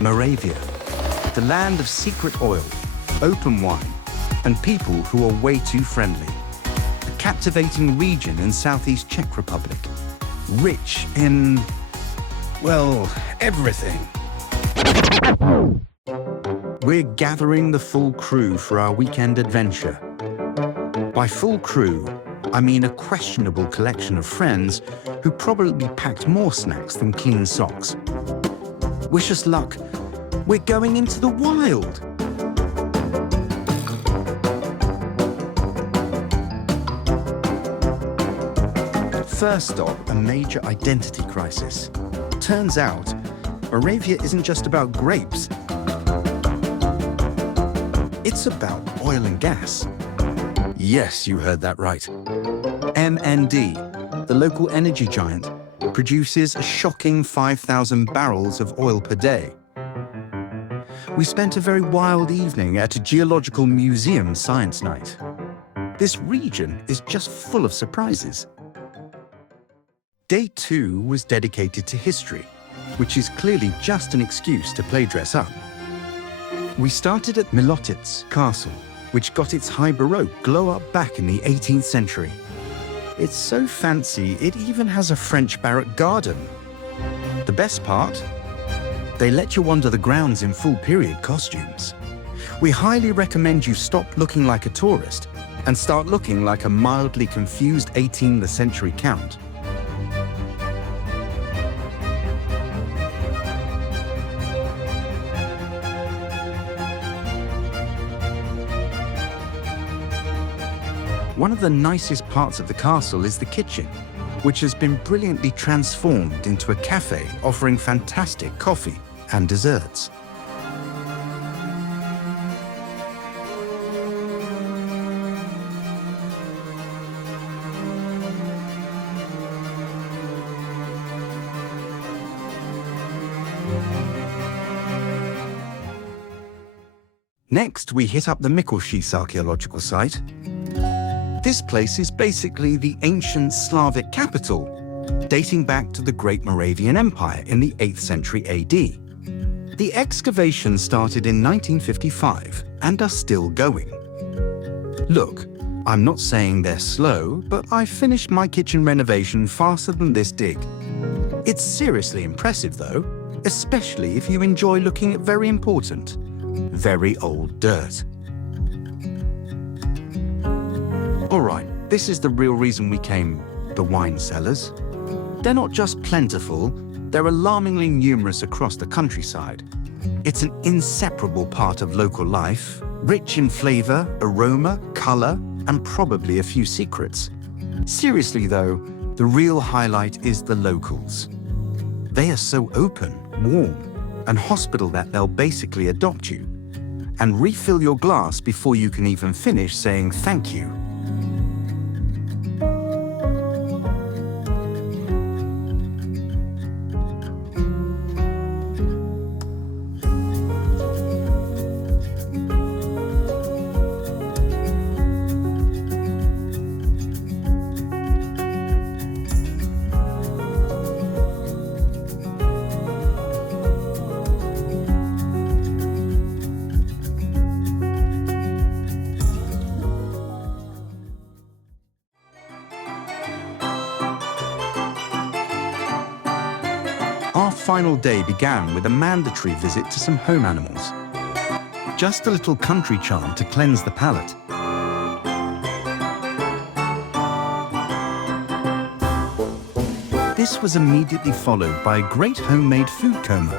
Moravia, the land of secret oil, open wine, and people who are way too friendly. A captivating region in southeast Czech Republic, rich in, well, everything. We're gathering the full crew for our weekend adventure. By full crew, I mean a questionable collection of friends who probably packed more snacks than clean socks. Wish us luck. We're going into the wild. First stop, a major identity crisis. Turns out, Moravia isn't just about grapes. It's about oil and gas. Yes, you heard that right. MND, the local energy giant, produces a shocking 5,000 barrels of oil per day. We spent a very wild evening at a geological museum science night. This region is just full of surprises. Day 2 was dedicated to history, which is clearly just an excuse to play dress up. We started at Milotitz Castle, which got its high Baroque glow-up back in the 18th century. It's so fancy, it even has a French Baroque garden. The best part? They let you wander the grounds in full period costumes. We highly recommend you stop looking like a tourist and start looking like a mildly confused 18th century count. One of the nicest parts of the castle is the kitchen, which has been brilliantly transformed into a cafe offering fantastic coffee and desserts. Next, we hit up the Mikushis archaeological site. This place is basically the ancient Slavic capital, dating back to the Great Moravian Empire in the 8th century AD. The excavations started in 1955 and are still going. Look, I'm not saying they're slow, but I finished my kitchen renovation faster than this dig. It's seriously impressive though, especially if you enjoy looking at very important, very old dirt. All right, this is the real reason we came, the wine cellars. They're not just plentiful, they're alarmingly numerous across the countryside. It's an inseparable part of local life, rich in flavor, aroma, color, and probably a few secrets. Seriously though, the real highlight is the locals. They are so open, warm, and hospitable that they'll basically adopt you and refill your glass before you can even finish saying thank you. Our final day began with a mandatory visit to some home animals. Just a little country charm to cleanse the palate. This was immediately followed by a great homemade food coma.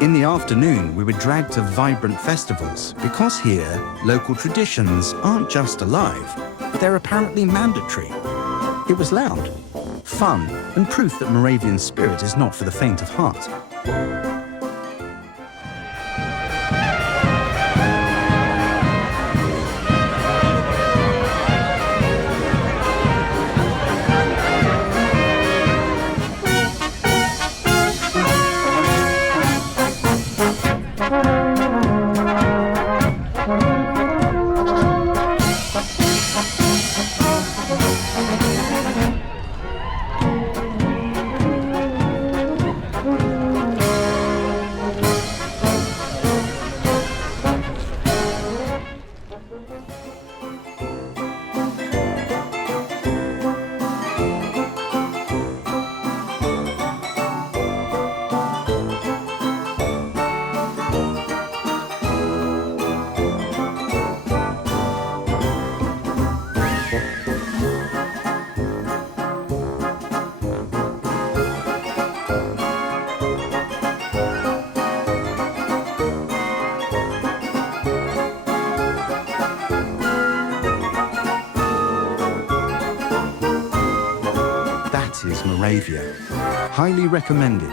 In the afternoon, we were dragged to vibrant festivals because here, local traditions aren't just alive, they're apparently mandatory. It was loud, fun, and proof that Moravian spirit is not for the faint of heart. Moravia. Highly recommended.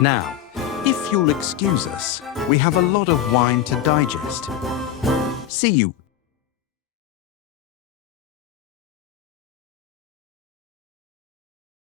Now, if you'll excuse us, we have a lot of wine to digest. See you